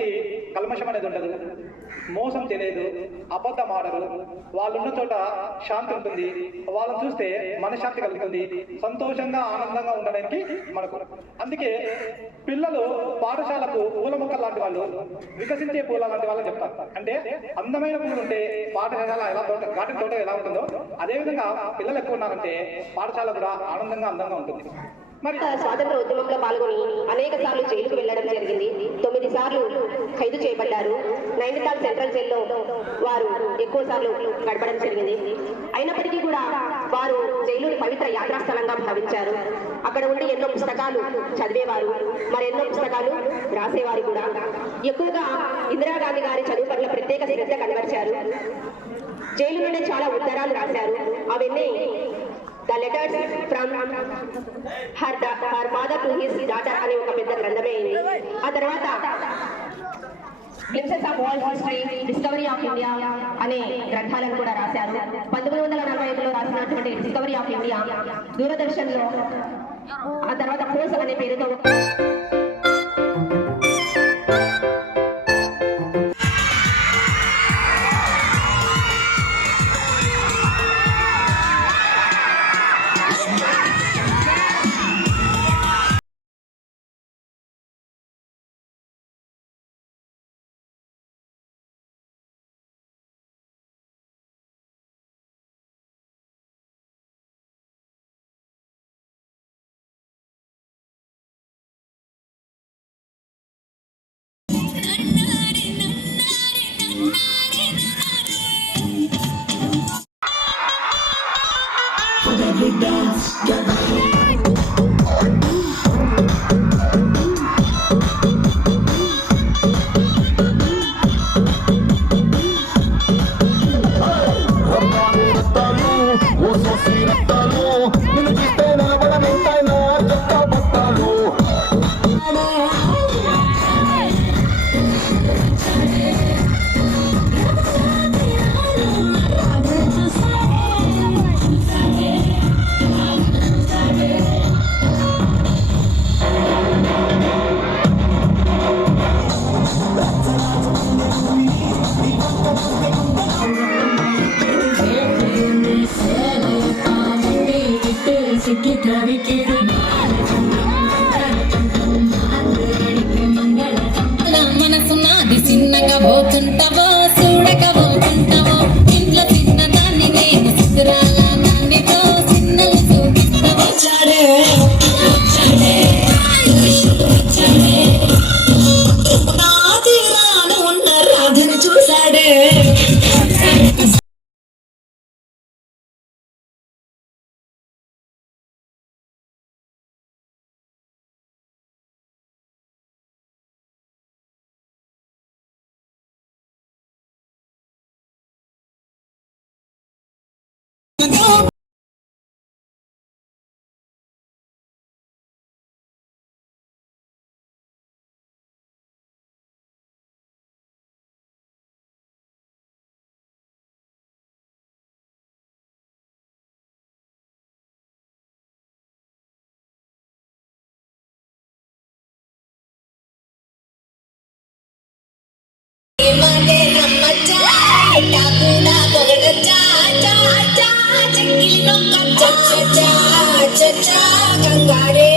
వాళ్ళకి కల్మషం అనేది ఉండదు, మోసం తెలియదు, అబద్ధం ఆడరు, వాళ్ళున్న చోట శాంతి ఉంటుంది, వాళ్ళని చూస్తే మనశ్శాంతి కలుగుతుంది, సంతోషంగా ఆనందంగా ఉండడానికి మనకు. అందుకే పిల్లలు పాఠశాలకు పూల మొక్కలు లాంటి వాళ్ళు, వికసించే పూల లాంటి వాళ్ళని చెప్తారు. అంటే అందమైన పూలు ఉంటే పాఠశాల ఎలా గార్డెన్ తోట ఎలా ఉంటుందో అదేవిధంగా పిల్లలు ఎక్కువ ఉన్నారంటే పాఠశాల కూడా ఆనందంగా అందంగా ఉంటుంది. స్వాతంత్ర ఉద్యమంలో పాల్గొని అనేక సార్లు జైలుకు వెళ్లడం జరిగింది. 9 సార్లు ఖైదు చేయబడ్డారు. నైనితాల్ సెంట్రల్ జైల్లో వారు ఎక్కువ సార్లు గడపడం జరిగింది. అయినప్పటికీ కూడా వారు జైలుని పవిత్ర యాత్రాస్థలంగా భావించారు. అక్కడ ఉండి ఎన్నో పుస్తకాలు చదివేవారు, మరెన్నో పుస్తకాలు రాసేవారు కూడా. ఎక్కువగా ఇందిరాగాంధీ గారి చదువు పట్ల ప్రత్యేక శ్రద్ధ కనబరిచారు. జైలు నుండి చాలా ఉత్తరాలు రాశారు. అవన్నీ The letters from her father to his daughter అనే ఒక పెద్ద గ్రంథమే అయింది. ఆ తర్వాత glimpses of world history, discovery of India అనే గ్రంథాలను కూడా రాశారు. 1945లో రాసినటువంటి డిస్కవరీ ఆఫ్ ఇండియా దూరదర్శన్లో, ఆ తర్వాత కోర్స్ అనే పేరుతో మనసున్నది చిన్నగా పోతుంటావో చూడక పోతుంటావో ఇంట్లో చిన్న దాన్ని నేను చిత్రాల నాన్నతో చిన్నలు చూపిస్తావో చాడే నాది నాను ఉన్న రాజుని చూసాడే. Cha cha cha cha cha cha cha cha